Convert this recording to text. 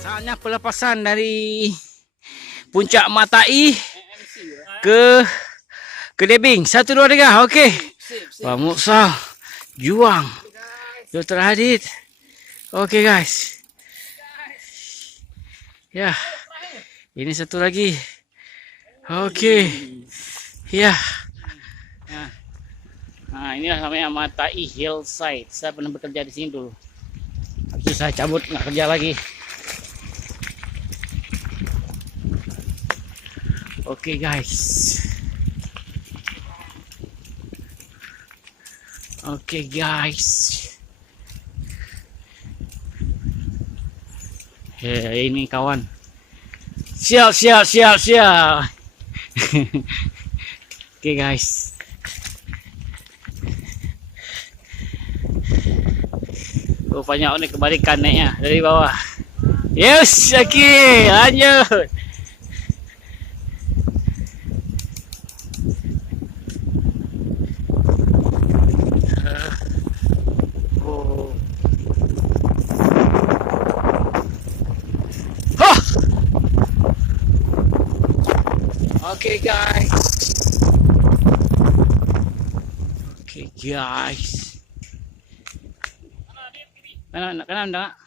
Saatnya pelepasan dari puncak Matai ke Debing. 1, 2, 3. Okey. Pak Musa, Juang, Dr. Hadid. Okey guys. Ya. Ini satu lagi. Okey. Ya. Nah, inilah namanya Matai Hillside. Saya pernah bekerja di sini dulu. Habis itu saya cabut, nggak kerja lagi. Oke guys. Oke guys. Ya, ini kawan. Siap. Oke guys. Rupanya ini kebalikan naiknya dari bawah. Yes, oke, lanjut. Oke guys. Oke guys. Kanan, enggak?